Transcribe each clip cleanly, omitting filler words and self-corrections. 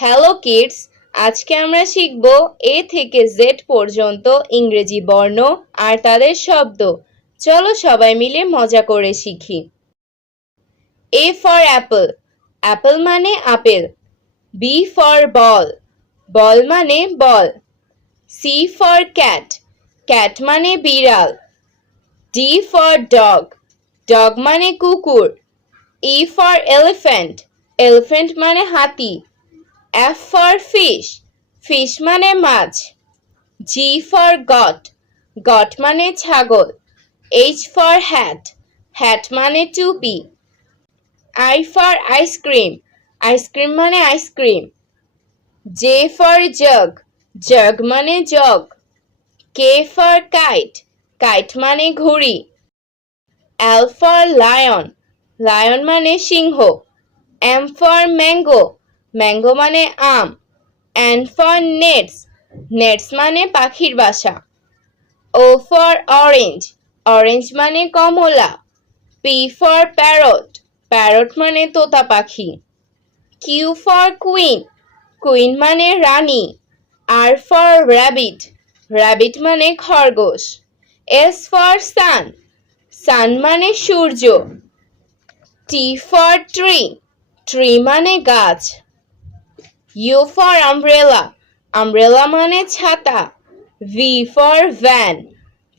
Hello kids, আজকে আমরা শিখব এ থেকে জেড পর্যন্ত ইংরেজি বর্ণ আর তাদের শব্দ। চলো সবাই মিলে মজা করে শিখি। এ ফর অ্যাপল, অ্যাপল মানে আপেল। বি ফর বল, বল মানে বল। সি ফর ক্যাট, ক্যাট মানে বিড়াল। ডি ফর ডগ, ডগ মানে কুকুর। ই ফর এলিফ্যান্ট, এলিফ্যান্ট মানে হাতি। F for fish, fish মানে মাছ। G for goat, goat মানে ছাগল। H for hat, hat মানে টুপি। I for ice cream, ice cream মানে ice cream. J for jug, jug মানে jug. K for kite, kite মানে ঘুড়ি। L for lion, lion মানে সিংহ। M for mango, mango মানে আম। N for nets, nets মানে পাখির বাসা। O for orange, orange মানে কমলা। P for parrot, parrot মানে তোতা পাখি। Q for queen, queen মানে রানী। R for rabbit, rabbit মানে খরগোশ। S for sun, sun মানে সূর্য। T for tree, tree মানে গাছ। U for umbrella, umbrella মানে ছাতা। V for van,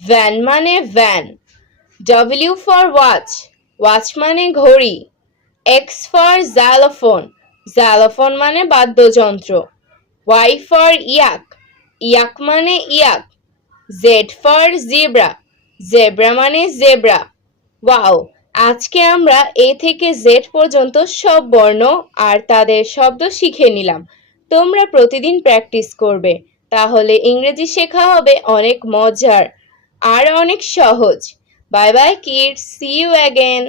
van মানে van. W for watch, watch মানে ঘড়ি। X for xylophone, xylophone মানে বাদ্যযন্ত্র। Y for yak, yak মানে ইয়াক। Z for zebra, zebra মানে জেব্রা। ওয়াও, আজকে আমরা এ থেকে জেড পর্যন্ত সব বর্ণ আর তাদের শব্দ শিখে নিলাম। তোমরা প্রতিদিন প্র্যাকটিস করবে, তাহলে ইংরেজি শেখা হবে অনেক মজার আর অনেক সহজ। Bye bye kids, see you again.